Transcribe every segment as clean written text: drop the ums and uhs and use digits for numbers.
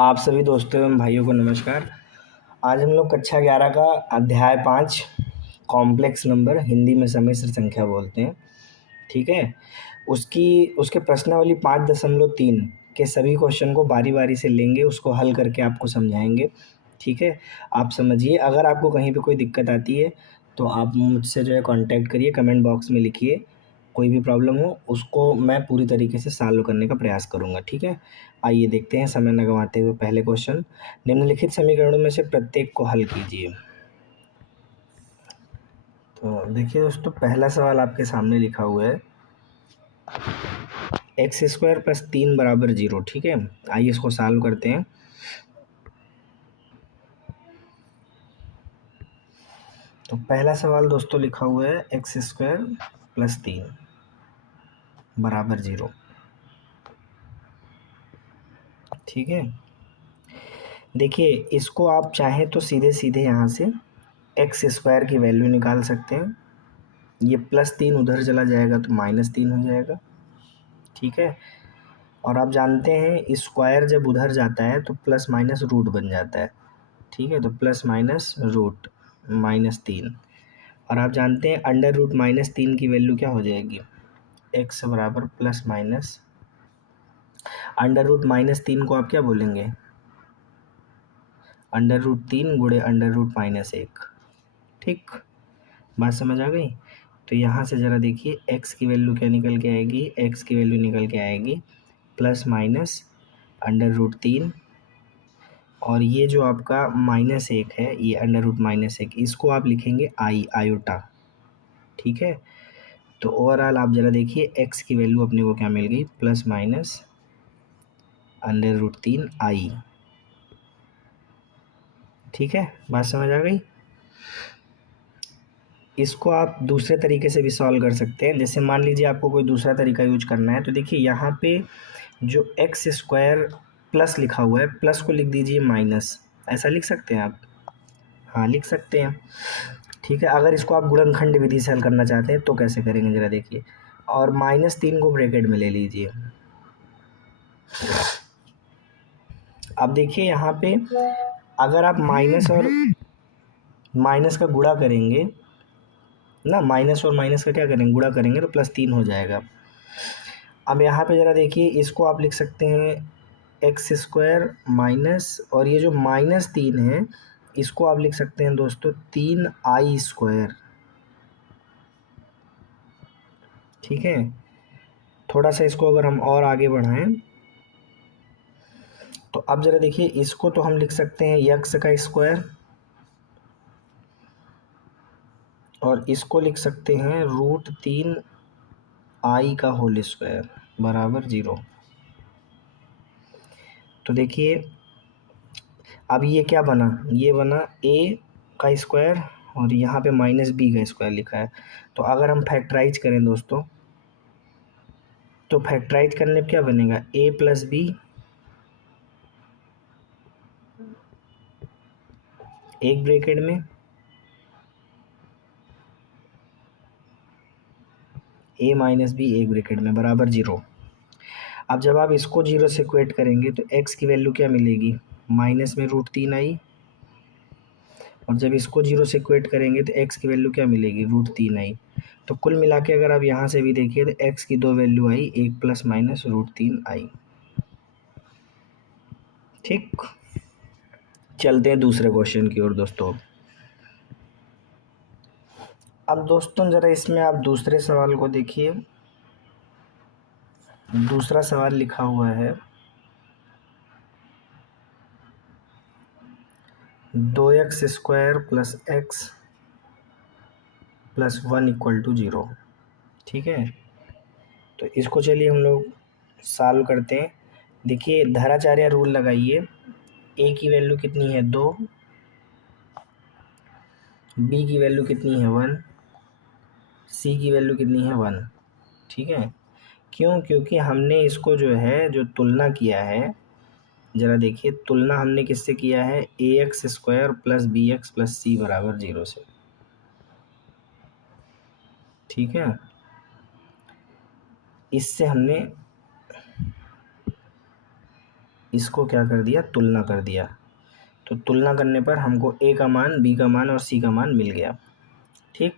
आप सभी दोस्तों एवं भाइयों को नमस्कार। आज हम लोग कक्षा 11 का अध्याय 5 कॉम्प्लेक्स नंबर, हिंदी में सम्मिश्र संख्या बोलते हैं, ठीक है। उसके प्रश्नावली 5.3 के सभी क्वेश्चन को बारी बारी से लेंगे, उसको हल करके आपको समझाएंगे, ठीक है। आप समझिए। अगर आपको कहीं पे कोई दिक्कत आती है तो आप मुझसे जो है कांटेक्ट करिए, कमेंट बॉक्स में लिखिए। कोई भी प्रॉब्लम हो उसको मैं पूरी तरीके से सॉल्व करने का प्रयास करूँगा, ठीक है। आइए देखते हैं समय न गंवाते हुए पहले क्वेश्चन। निम्नलिखित समीकरणों में से प्रत्येक को हल कीजिए। तो देखिए दोस्तों, पहला सवाल आपके सामने लिखा हुआ है x² + 3 = 0, ठीक है। आइए इसको सॉल्व करते हैं। तो पहला सवाल दोस्तों लिखा हुआ है x² + 3 = 0, ठीक है। देखिए, इसको आप चाहें तो सीधे सीधे यहाँ से x² की वैल्यू निकाल सकते हैं। ये +3 उधर चला जाएगा तो -3 हो जाएगा, ठीक है। और आप जानते हैं स्क्वायर जब उधर जाता है तो प्लस माइनस रूट बन जाता है, ठीक है। तो प्लस माइनस रूट -3। और आप जानते हैं √-3 की वैल्यू क्या हो जाएगी, x बराबर प्लस माइनस √-3 को आप क्या बोलेंगे, √3 गुणे √-1, ठीक। बात समझ आ गई। तो यहाँ से ज़रा देखिए x की वैल्यू क्या निकल के आएगी, x की वैल्यू निकल के आएगी प्लस माइनस √3, और ये जो आपका -1 है, ये √-1, इसको आप लिखेंगे आयोटा, ठीक है। तो ओवरऑल आप ज़रा देखिए x की वैल्यू अपने को क्या मिल गई, प्लस माइनस √3i, ठीक है। बात समझ आ गई। इसको आप दूसरे तरीके से भी सॉल्व कर सकते हैं। जैसे मान लीजिए आपको कोई दूसरा तरीका यूज करना है, तो देखिए यहाँ पे जो x² प्लस लिखा हुआ है, प्लस को लिख दीजिए माइनस, ऐसा लिख सकते हैं आप, हाँ लिख सकते हैं, ठीक है। अगर इसको आप गुणनखंड विधि से हल करना चाहते हैं तो कैसे करेंगे ज़रा देखिए। और -3 को ब्रैकेट में ले लीजिए। अब देखिए यहाँ पे अगर आप माइनस और माइनस का गुणा करेंगे ना, माइनस और माइनस का क्या करेंगे, गुणा करेंगे तो +3 हो जाएगा। अब यहाँ पे ज़रा देखिए, इसको आप लिख सकते हैं x² माइनस, और ये जो -3 है इसको आप लिख सकते हैं दोस्तों 3i², ठीक है। थोड़ा सा इसको अगर हम और आगे बढ़ाएं तो अब ज़रा देखिए, इसको तो हम लिख सकते हैं x², और इसको लिख सकते हैं √3i² बराबर 0। तो देखिए अब ये क्या बना, ये बना a² और यहाँ पे -b² लिखा है। तो अगर हम फैक्टराइज करें दोस्तों, तो फैक्टराइज करने पे क्या बनेगा, a + b, एक ब्रैकेट में a - b, एक ब्रैकेट में, बराबर 0। अब जब आप इसको 0 से इक्वेट करेंगे तो x की वैल्यू क्या मिलेगी, माइनस में √3i, और जब इसको 0 से इक्वेट करेंगे तो x की वैल्यू क्या मिलेगी, √3i। तो कुल मिला के अगर आप यहाँ से भी देखिए तो x की दो वैल्यू आई, एक प्लस माइनस √3i, ठीक। चलते हैं दूसरे क्वेश्चन की ओर दोस्तों। अब दोस्तों ज़रा इसमें आप दूसरे सवाल को देखिए। दूसरा सवाल लिखा हुआ है 2x² + x + 1 = 0, ठीक है। तो इसको चलिए हम लोग सॉल्व करते हैं। देखिए धाराचार्य रूल लगाइए, a की वैल्यू कितनी है 2, b की वैल्यू कितनी है 1, c की वैल्यू कितनी है 1, ठीक है। क्यों, क्योंकि हमने इसको जो है जो तुलना किया है, ज़रा देखिए तुलना हमने किससे किया है, ax² + bx + c = 0 से, ठीक है। इसको क्या कर दिया, तुलना कर दिया। तो तुलना करने पर हमको ए का मान, बी का मान और सी का मान मिल गया। ठीक,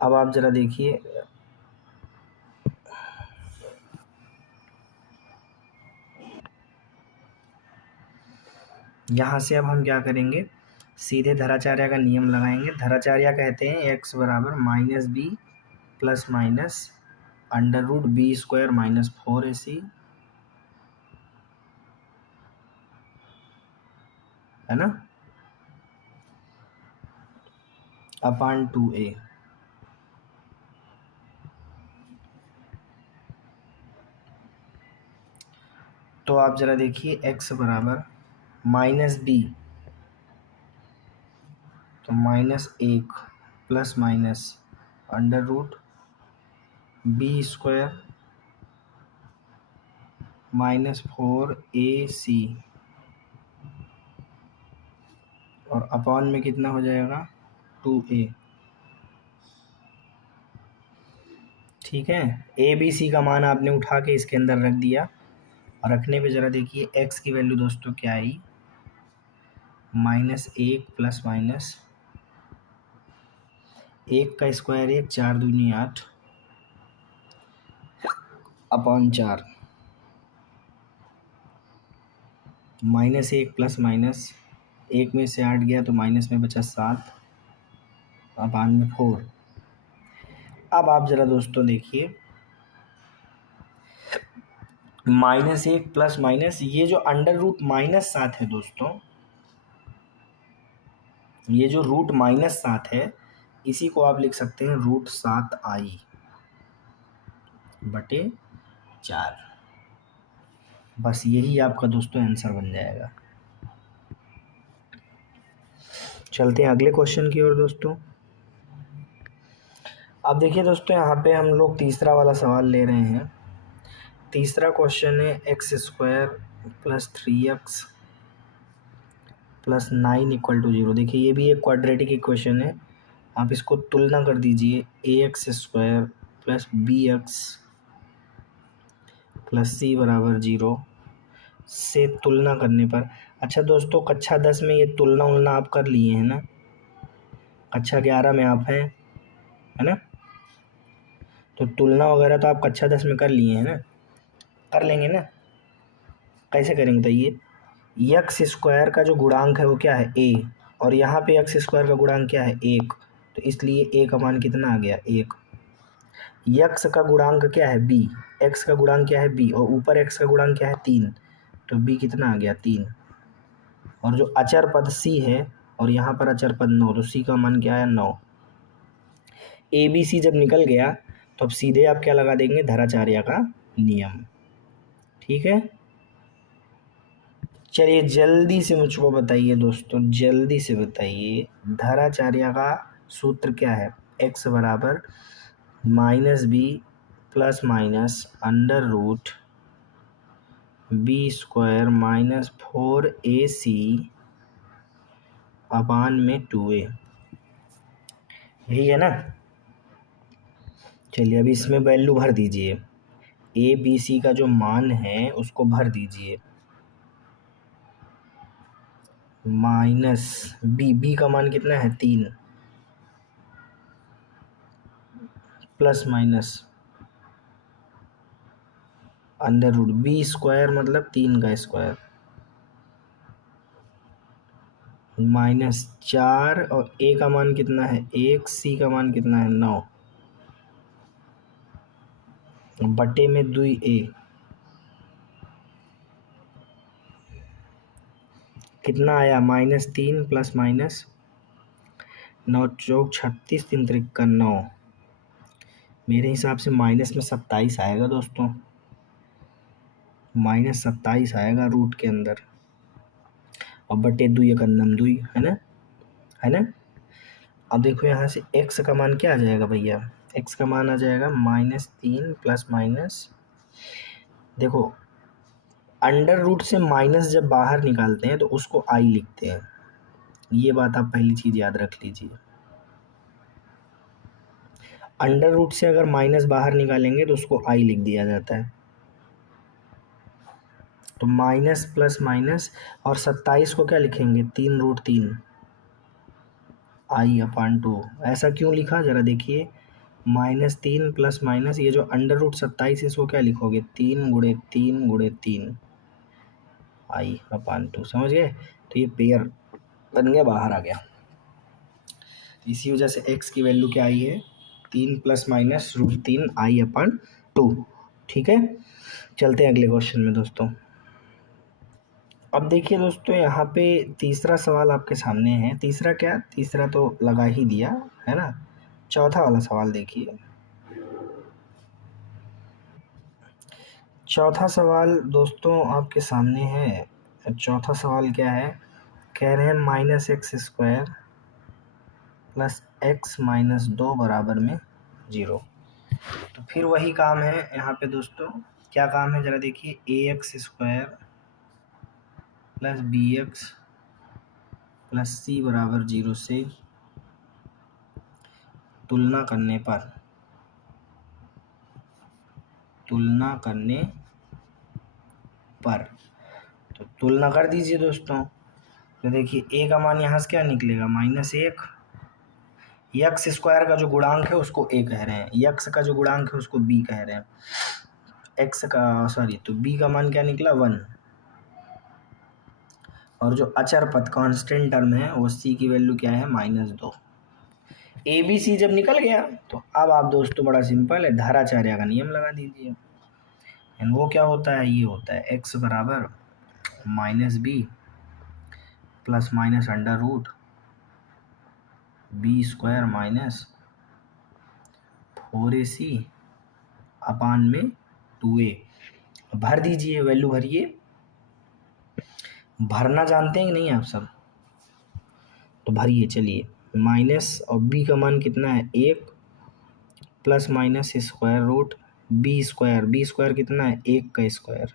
अब आप ज़रा देखिए, यहाँ से अब हम क्या करेंगे, सीधे धराचार्य का नियम लगाएंगे। धराचार्य कहते हैं x बराबर minus b plus minus under root b square minus 4ac, है ना, अपान 2a। तो आप ज़रा देखिए, x बराबर माइनस बी, तो -1 plus minus under root b square minus 4ac, और अपॉन में कितना हो जाएगा, 2a। ठीक है, ए बी सी का मान आपने उठा के इसके अंदर रख दिया, और रखने पे ज़रा देखिए x की वैल्यू दोस्तों क्या आई, -1 प्लस माइनस 1 का स्क्वायर 1, 4 दूनी 8 अपॉन 4, -1 प्लस माइनस 1 में से 8 गया तो माइनस में बचा 7 अपॉन में 4। अब आप ज़रा दोस्तों देखिए, -1 प्लस माइनस, ये जो अंडर रूट -7 है दोस्तों, ये जो रूट -7 है, इसी को आप लिख सकते हैं √7i बटे 4। बस यही आपका दोस्तों आंसर बन जाएगा। चलते हैं अगले क्वेश्चन की ओर दोस्तों। अब देखिए दोस्तों, यहाँ पे हम लोग तीसरा वाला सवाल ले रहे हैं। तीसरा क्वेश्चन है x² प्लस 3x प्लस 9 = 0। देखिए ये भी एक क्वाड्रेटिक इक्वेशन है। आप इसको तुलना कर दीजिए, ax² plus bx plus c बराबर 0 से तुलना करने पर। अच्छा दोस्तों, कक्षा 10 में ये तुलना उलना आप कर लिए हैं ना, कक्षा 11 में आप हैं, है ना, तो तुलना वगैरह तो आप कक्षा 10 में कर लिए हैं ना, कर लेंगे ना। कैसे करेंगे बताइए, x² का जो गुणांक है वो क्या है, a, और यहाँ पे x² का गुणांक क्या है, 1, तो इसलिए a का मान कितना आ गया, 1। x का गुणांक क्या है, b, x का गुणांक क्या है, b, और ऊपर x का गुणांक क्या है, 3, तो b कितना आ गया, 3। और जो अचर पद c है, और यहाँ पर अचर पद 9, तो c का मान क्या है, 9। ए बी सी जब निकल गया तो अब सीधे आप क्या लगा देंगे, धराचार्य का नियम। ठीक है, चलिए जल्दी से मुझको बताइए दोस्तों, जल्दी से बताइए, धराचार्य का सूत्र क्या है, x बराबर -b plus minus under root b² minus 4ac upon में 2a, यही है ना। चलिए अब इसमें वैल्यू भर दीजिए, ए बी सी का जो मान है उसको भर दीजिए, माइनस बी का मान कितना है, 3, plus minus under root b² मतलब 3 का स्क्वायर -4, और a का मान कितना है, 1, c का मान कितना है, 9 बटे में 2a, कितना आया, -3 प्लस माइनस 9 चौक 36, 3 त्रिक 9, मेरे हिसाब से माइनस में 27 आएगा दोस्तों, -27 आएगा रूट के अंदर, और बटे 2 एक अन्नम 2, है ना, है ना। अब देखो यहाँ से x का मान क्या आ जाएगा भैया, x का मान आ जाएगा -3 प्लस माइनस, देखो अंडर रूट से माइनस जब बाहर निकालते हैं तो उसको i लिखते हैं, ये बात आप पहली चीज़ याद रख लीजिए। अंडर रूट से अगर माइनस बाहर निकालेंगे तो उसको i लिख दिया जाता है। तो माइनस प्लस माइनस, और 27 को क्या लिखेंगे, 3√3 i/2। ऐसा क्यों लिखा जरा देखिए, -3 प्लस माइनस, ये जो √27 इसको क्या लिखोगे, 3 × 3 × 3 i/2, समझ गए। तो ये पेयर बन गया, बाहर आ गया। इसी वजह से x की वैल्यू क्या आई है, 3 + -√3 i/2। ठीक है, चलते हैं अगले क्वेश्चन में दोस्तों। अब देखिए दोस्तों, यहाँ पे तीसरा सवाल आपके सामने है। तीसरा क्या, तीसरा तो लगा ही दिया है ना। चौथा वाला सवाल देखिए। चौथा सवाल दोस्तों आपके सामने है। चौथा सवाल क्या है, कह रहे हैं -x² + x - 2 = 0। तो फिर वही काम है यहाँ पे दोस्तों। क्या काम है जरा देखिए, ax² + bx + c = 0 से तुलना करने पर तो तुलना कर दीजिए दोस्तों। तो देखिए a का मान यहाँ से क्या निकलेगा, -1। x² का जो गुणांक है उसको a कह रहे हैं, x का जो गुणांक है उसको b कह रहे हैं, तो b का मान क्या निकला, 1। और जो अचर पद कांस्टेंट टर्म है वो c की वैल्यू क्या है, -2। ए बी सी जब निकल गया तो अब आप दोस्तों बड़ा सिंपल है, धाराचार्य का नियम लगा दीजिए। एंड वो क्या होता है, ये होता है x = -b + -√b² - 4ac/2a। भर दीजिए, वैल्यू भरिए। भरना जानते हैं कि नहीं आप सब, तो भरिए चलिए। माइनस और b का मान कितना है, 1 ± (b²) कितना है, 1 का स्क्वायर,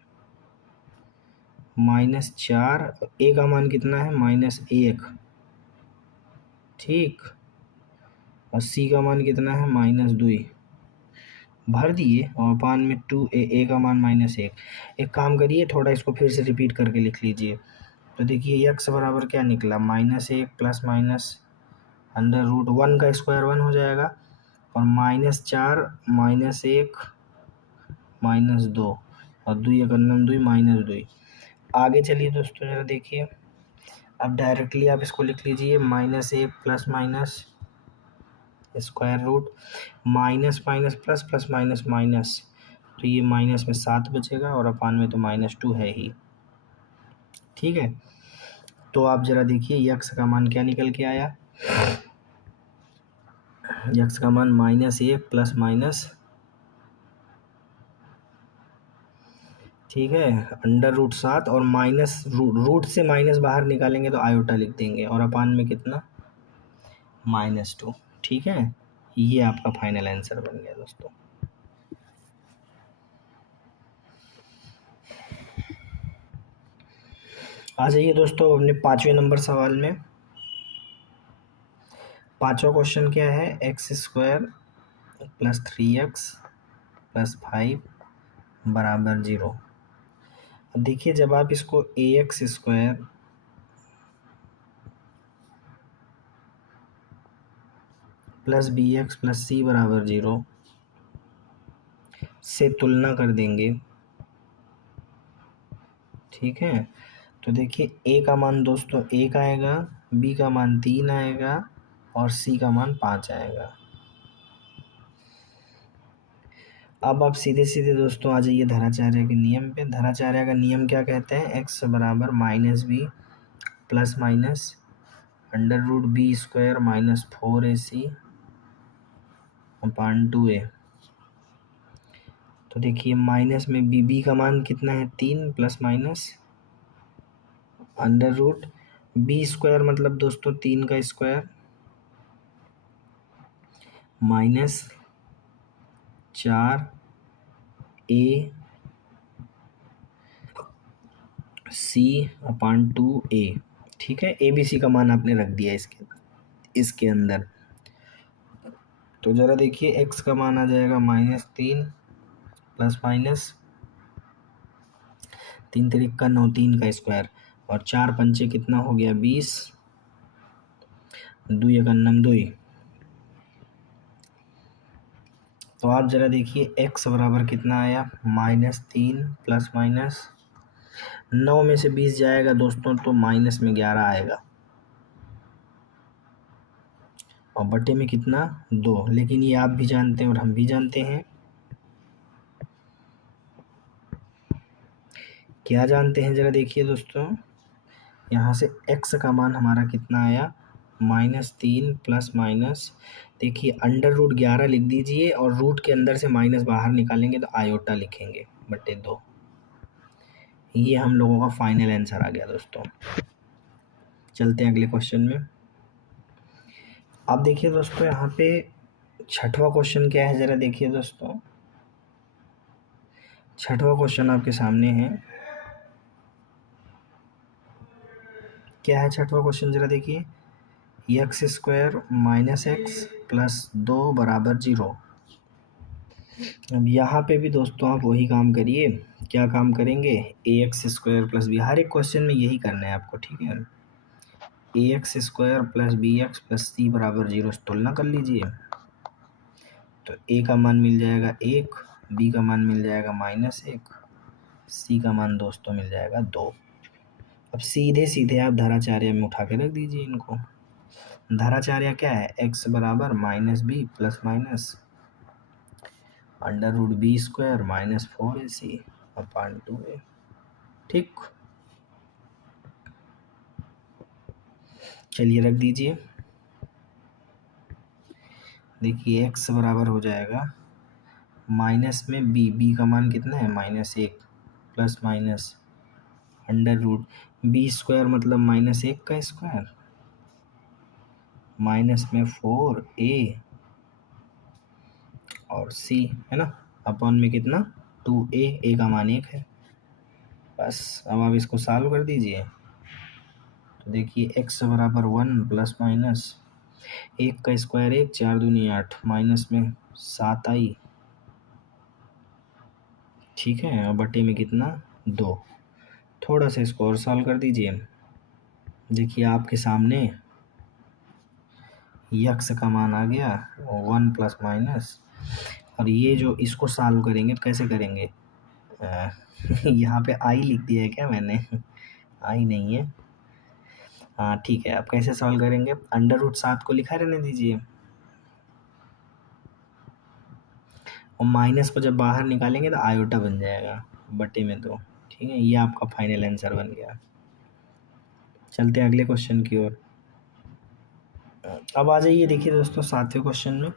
-4, a का मान कितना है, -1। ठीक, और c का मान कितना है, -2। भर दिए, और अपान में 2a का मान -1। एक काम करिए, थोड़ा इसको फिर से रिपीट करके लिख लीजिए। तो देखिए x बराबर क्या निकला, -1 + (1 का स्क्वायर 1 हो जाएगा, और -4 -1 -2, और 2 × 2 -2। आगे चलिए दोस्तों ज़रा देखिए। अब डायरेक्टली आप इसको लिख लीजिए, -1 + square root, minus minus plus plus minus minus, तो ये माइनस में 7 बचेगा, और अपान में तो -2 है ही। ठीक है, तो आप ज़रा देखिए यक्स का मान क्या निकल के आया। यक्स का मान -1 + ठीक है √7, और माइनस रूट से माइनस बाहर निकालेंगे तो आयोटा लिख देंगे, और अपान में कितना, -2। ठीक है, ये आपका फाइनल आंसर बन गया दोस्तों। आ जाइए दोस्तों अपने 5वें नंबर सवाल में। 5वां क्वेश्चन क्या है, x² + 3x + 5 = 0। अब देखिए, जब आप इसको ax² + bx + c = 0 से तुलना कर देंगे। ठीक है, तो देखिए a का मान दोस्तों 1 आएगा, b का मान 3 आएगा, और c का मान 5 आएगा। अब आप सीधे सीधे दोस्तों आ जाइए धाराचार्य के नियम पे। धाराचार्य का नियम क्या कहते हैं, x = -b ± √b² - 4ac/2a। तो देखिए माइनस में b का मान कितना है, 3 ± √b² मतलब दोस्तों 3 का स्क्वायर, -4a c/2a। ठीक है, ए बी सी का मान आपने रख दिया इसके अंदर। तो ज़रा देखिए x का मान आ जाएगा -3 ± 3 तिरिक का 9, 3 का स्क्वायर और 4 पंचे कितना हो गया 20, 2 एकन्नम 2। तो आप ज़रा देखिए x बराबर कितना आया -3 प्लस माइनस 9 में से 20 जाएगा दोस्तों तो माइनस में 11 आएगा और बटे में कितना 2। लेकिन ये आप भी जानते हैं और हम भी जानते हैं, क्या जानते हैं ज़रा देखिए दोस्तों, यहाँ से x का मान हमारा कितना आया -3 प्लस माइनस, देखिए अंडर रूट 11 लिख दीजिए और रूट के अंदर से माइनस बाहर निकालेंगे तो आयोटा लिखेंगे बटे 2। ये हम लोगों का फाइनल आंसर आ गया दोस्तों। चलते हैं अगले क्वेश्चन में। अब देखिए दोस्तों यहाँ पे छठवां क्वेश्चन क्या है ज़रा देखिए दोस्तों। छठवां क्वेश्चन आपके सामने है, क्या है छठवां क्वेश्चन ज़रा देखिए, x² माइनस एक्स प्लस 2 बराबर 0। अब यहाँ पे भी दोस्तों आप वही काम करिए, क्या काम करेंगे, ax² प्लस बी, हर एक क्वेश्चन में यही करना है आपको, ठीक है। ax² plus bx plus c बराबर 0 तुलना कर लीजिए, तो a का मान मिल जाएगा 1, b का मान मिल जाएगा -1, c का मान दोस्तों मिल जाएगा 2। अब सीधे सीधे आप धाराचार्य में उठा के रख दीजिए इनको। धाराचार्य क्या है, x बराबर -b plus minus √b² minus 4ac अपान 2a, ठीक। चलिए रख दीजिए, देखिए x बराबर हो जाएगा माइनस में b का मान कितना है -1 प्लस माइनस √b² मतलब -1 का स्क्वायर माइनस में 4a और c है ना, अपॉन में कितना 2a, a का मान 1 है। बस अब आप इसको सॉल्व कर दीजिए, तो देखिए x बराबर 1 प्लस माइनस 1 का स्क्वायर 1, 4 दूनी 8, माइनस में 7 आई, ठीक है, और बटे में कितना 2। थोड़ा सा इसको और सॉल्व कर दीजिए, देखिए आपके सामने x का मान आ गया 1 प्लस माइनस, और ये जो इसको सॉल्व करेंगे तो कैसे करेंगे, यहाँ पे आई लिख दिया है क्या मैंने, आई नहीं है, हाँ ठीक है। अब कैसे सॉल्व करेंगे, √7 को लिखा रहने दीजिए और माइनस को जब बाहर निकालेंगे तो आयोटा बन जाएगा बटे में 2, ठीक है। ये आपका फाइनल आंसर बन गया। चलते हैं अगले क्वेश्चन की ओर। अब आ जाइए देखिए दोस्तों 7वें क्वेश्चन में।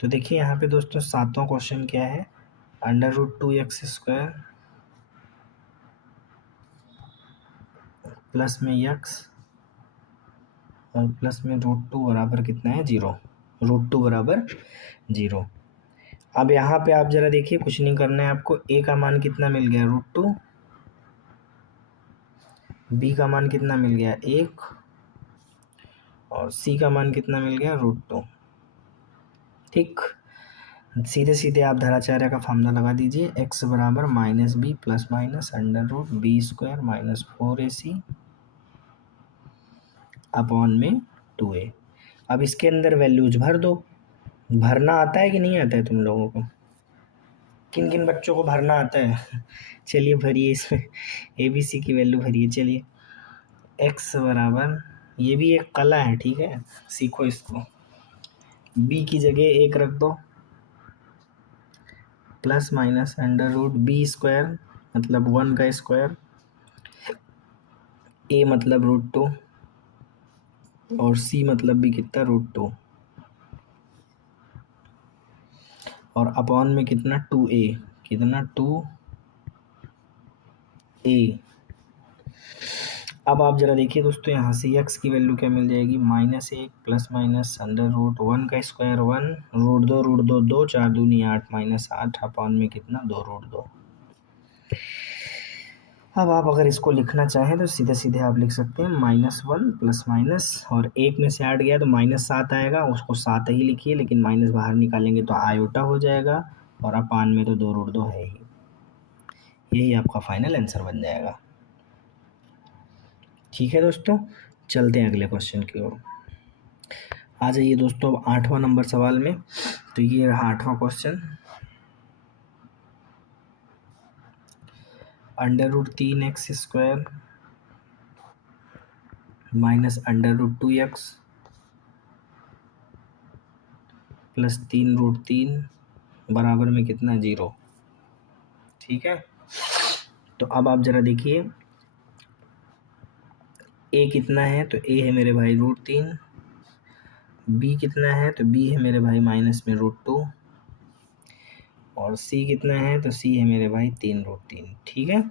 तो देखिए यहाँ पे दोस्तों 7वां क्वेश्चन क्या है, √2x² प्लस में x और प्लस में √2 बराबर कितना है 0, √2 बराबर 0। अब यहाँ पे आप ज़रा देखिए, कुछ नहीं करना है आपको, a का मान कितना मिल गया √2, b का मान कितना मिल गया 1 और c का मान कितना मिल गया √2, ठीक। सीधे सीधे आप धाराचार्य का फार्मूला लगा दीजिए, x बराबर -b plus minus √b² minus 4ac upon में 2a। अब इसके अंदर वैल्यूज भर दो, भरना आता है कि नहीं आता है तुम लोगों को, किन किन बच्चों को भरना आता है, चलिए भरिए इसमें ABC की वैल्यू भरिए। चलिए x बराबर, ये भी एक कला है, ठीक है, सीखो इसको, b की जगह 1 रख दो प्लस माइनस √b² मतलब 1 का स्क्वायर, a मतलब √2 और c मतलब भी कितना √2 और अपॉन में कितना 2a, कितना 2a। अब आप ज़रा देखिए दोस्तों, यहाँ से x की वैल्यू क्या मिल जाएगी, -1 प्लस माइनस √1 का स्क्वायर 1, √2 2, 4 दूनी 8, -8 अपॉन में कितना 2 √2। अब आप अगर इसको लिखना चाहें तो सीधे सीधे आप लिख सकते हैं -1 प्लस माइनस, और 1 में से 8 गया तो -7 आएगा, उसको 7 ही लिखिए, लेकिन माइनस बाहर निकालेंगे तो आयोटा हो जाएगा और अपान में तो 2 √2 है ही। यही आपका फाइनल आंसर बन जाएगा। ठीक है दोस्तों, चलते हैं अगले क्वेश्चन की ओर। आ जाइए दोस्तों अब 8वां नंबर सवाल में। तो ये रहा 8वां question. √3x² minus √2x plus 3√3 बराबर में कितना, 0। ठीक है, तो अब आप जरा देखिए ए कितना है, तो ए है मेरे भाई √3। बी कितना है, तो बी है मेरे भाई माइनस में √2। और सी कितना है, तो सी है मेरे भाई 3√3। ठीक है,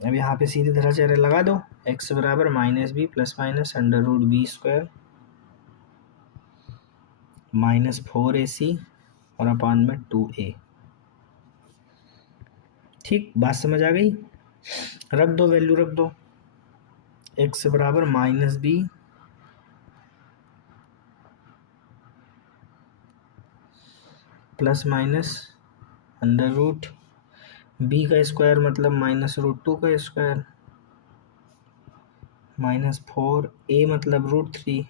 अब यहाँ पे सीधे धराचार्य लगा दो। x बराबर -b plus minus √b² minus 4ac और अपान में 2a। ठीक, बात समझ आ गई। रख दो, वैल्यू रख दो। x बराबर -b प्लस माइनस √b का स्क्वायर मतलब -√2 का स्क्वायर माइनस 4a मतलब √3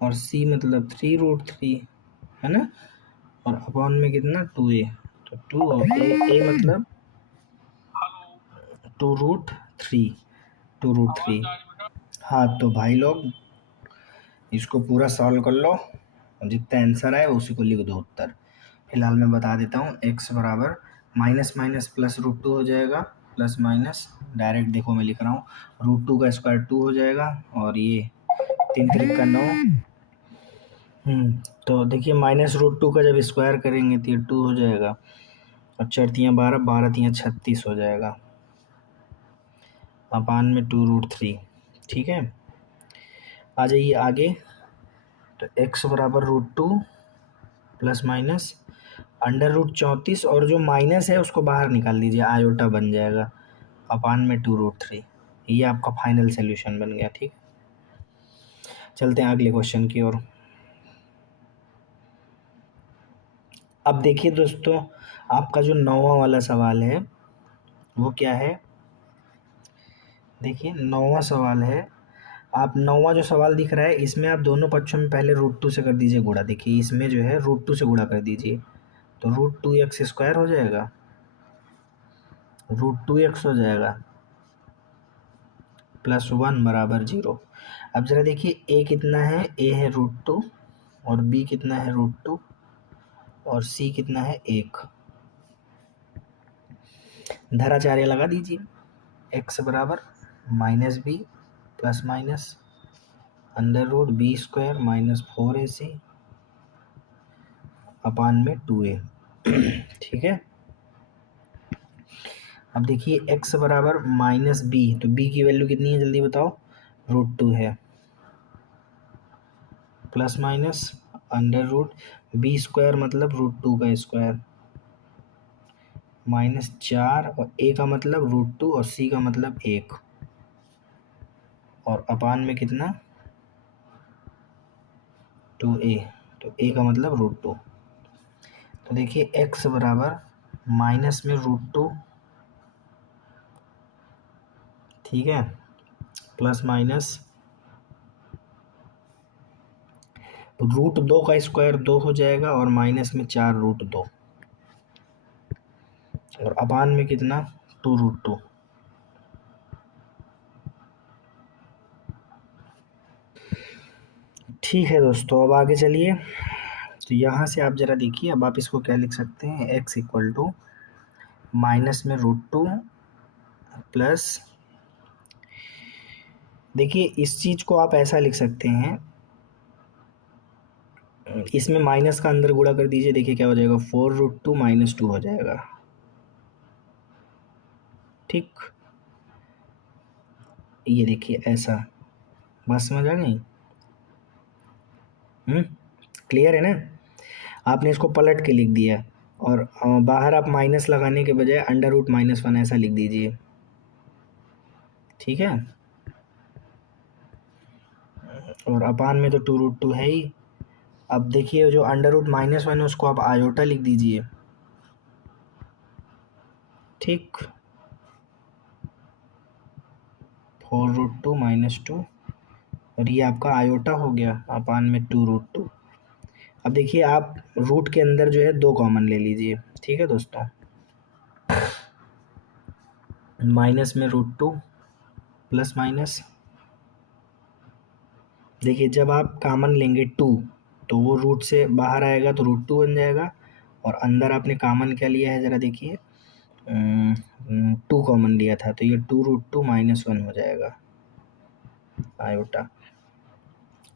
और c मतलब 3√3 है ना, और अपॉन में कितना 2a। तो 2 और a मतलब 2√3। हाँ तो भाई लोग इसको पूरा सॉल्व कर लो, जितना आंसर आए उसी को लिख दो उत्तर। फिलहाल मैं बता देता हूँ। x बराबर माइनस माइनस प्लस √2 हो जाएगा, प्लस माइनस डायरेक्ट देखो मैं लिख रहा हूँ, √2 का स्क्वायर 2 हो जाएगा और ये 3 3 का 9। तो देखिए -√2 का जब स्क्वायर करेंगे तो ये 2 हो जाएगा और 4 तियाँ 12, 12 तियाँ 36 हो जाएगा अपान में 2√3। ठीक है, आ जाइए आगे। तो x बराबर √2 प्लस माइनस √34 और जो माइनस है उसको बाहर निकाल दीजिए, आयोटा बन जाएगा अपान में 2√3। ये आपका फाइनल सोल्यूशन बन गया। ठीक, चलते हैं अगले क्वेश्चन की ओर। अब देखिए दोस्तों, आपका जो 9वां वाला सवाल है वो क्या है, देखिए 9वां सवाल है। आप 9वां जो सवाल दिख रहा है इसमें आप दोनों पक्षों में पहले √2 से कर दीजिए गुणा। देखिए इसमें जो है √2 से गुणा कर दीजिए तो √2x² हो जाएगा, √2x हो जाएगा प्लस 1 बराबर 0। अब ज़रा देखिए a कितना है, a है √2 और b कितना है √2 और c कितना है 1। धराचार्य लगा दीजिए। x बराबर -b plus minus √b² minus 4ac upon में 2a। ठीक है, अब देखिए x बराबर -b, तो b की वैल्यू कितनी है जल्दी बताओ, √2 है, प्लस माइनस √b² मतलब √2 का स्क्वायर -4 और a का मतलब √2 और c का मतलब 1 और अपान में कितना 2a, तो a का मतलब √2। तो देखिए x बराबर माइनस में √2, ठीक है, प्लस माइनस √2 का स्क्वायर 2 हो जाएगा और माइनस में 4√2 और अपान में कितना 2√2। ठीक है दोस्तों, अब आगे चलिए। तो यहाँ से आप ज़रा देखिए, अब आप इसको क्या लिख सकते हैं, x इक्वल टू माइनस में √2 प्लस, देखिए इस चीज़ को आप ऐसा लिख सकते हैं, इसमें माइनस का अंदर गुणा कर दीजिए, देखिए क्या हो जाएगा, 4√2 - 2 हो जाएगा। ठीक, ये देखिए ऐसा, बात समझ आ गई, क्लियर है ना। आपने इसको पलट के लिख दिया और बाहर आप माइनस लगाने के बजाय √-1 ऐसा लिख दीजिए। ठीक है, और अपान में तो 2√2 है ही। अब देखिए जो √-1 है उसको आप आयोटा लिख दीजिए। ठीक, 4√2 -2 और ये आपका आयोटा हो गया अपान में 2√2। अब देखिए आप रूट के अंदर जो है 2 कॉमन ले लीजिए, ठीक है दोस्तों। माइनस में √2 प्लस माइनस, देखिए जब आप कॉमन लेंगे 2 तो वो रूट से बाहर आएगा तो √2 बन जाएगा, और अंदर आपने कॉमन क्या लिया है ज़रा देखिए, 2 कॉमन लिया था तो ये 2√2 -1 हो जाएगा आयोटा,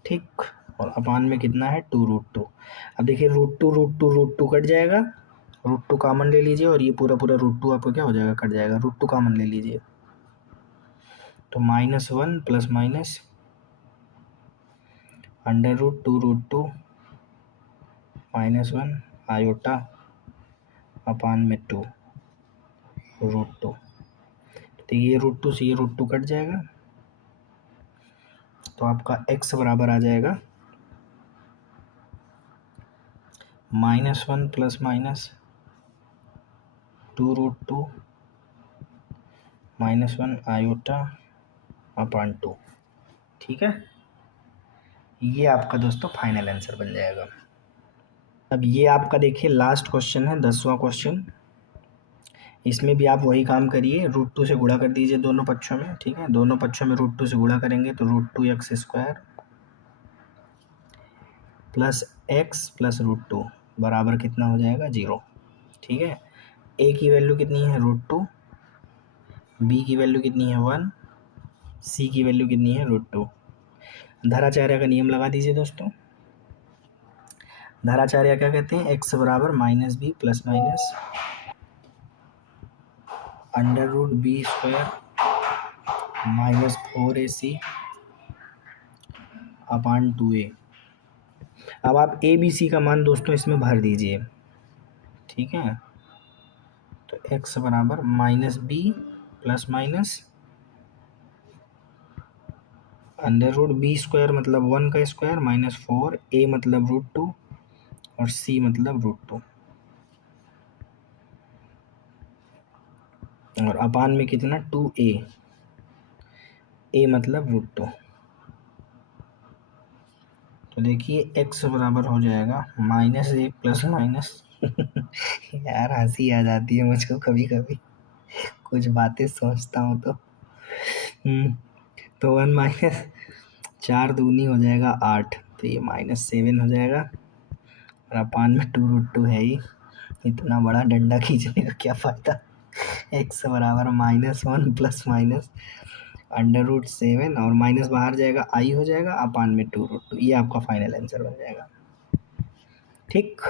ठीक। और अपान में कितना है 2√2। अब देखिए √2 कट जाएगा, √2 कॉमन ले लीजिए और ये पूरा पूरा √2 आपको क्या हो जाएगा, कट जाएगा, √2 कॉमन ले लीजिए तो -1 प्लस माइनस √2√2 -1 आयोटा अपान में 2√2। तो ये √2 से ये √2 कट जाएगा तो आपका x बराबर आ जाएगा -1 प्लस माइनस 2√2 -1 आयोटा अपान 2, ठीक है। ये आपका दोस्तों फाइनल आंसर बन जाएगा। अब ये आपका देखिए लास्ट क्वेश्चन है, 10वां क्वेश्चन। इसमें भी आप वही काम करिए, √2 से गुणा कर दीजिए दोनों पक्षों में, ठीक है। दोनों पक्षों में √2 से गुणा करेंगे तो √2x² प्लस x प्लस √2 बराबर कितना हो जाएगा 0, ठीक है। a की वैल्यू कितनी है √2, b की वैल्यू कितनी है 1, c की वैल्यू कितनी है √2। धाराचार्य का नियम लगा दीजिए दोस्तों। धाराचार्य क्या कहते हैं, x बराबर -b plus minus √b² -4ac अपान 2a। अब आप a b c का मान दोस्तों इसमें भर दीजिए, ठीक है। तो x बराबर -b प्लस माइनस √b² मतलब 1 का स्क्वायर -4, a मतलब √2 और c मतलब √2, और अपान में कितना 2a, a मतलब √2। तो देखिए x बराबर हो जाएगा -1 प्लस माइनस यार हंसी आ जाती है मुझको कभी कभी कुछ बातें सोचता हूँ तो 1 माइनस 4 दूनी हो जाएगा 8, तो ये -7 हो जाएगा, और अपान में 2√2 है ही, इतना बड़ा डंडा खींचने का क्या फ़ायदा। x बराबर -1 प्लस माइनस √7 और माइनस बाहर जाएगा आई हो जाएगा अपान में 2√2। ये आपका फाइनल आंसर बन जाएगा, ठीक।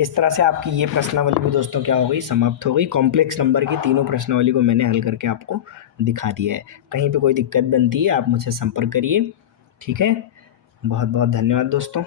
इस तरह से आपकी ये प्रश्नावली भी दोस्तों क्या हो गई, समाप्त हो गई। कॉम्प्लेक्स नंबर की तीनों प्रश्नावली को मैंने हल करके आपको दिखा दिया है। कहीं पे कोई दिक्कत बनती है आप मुझसे संपर्क करिए, ठीक है। बहुत बहुत धन्यवाद दोस्तों।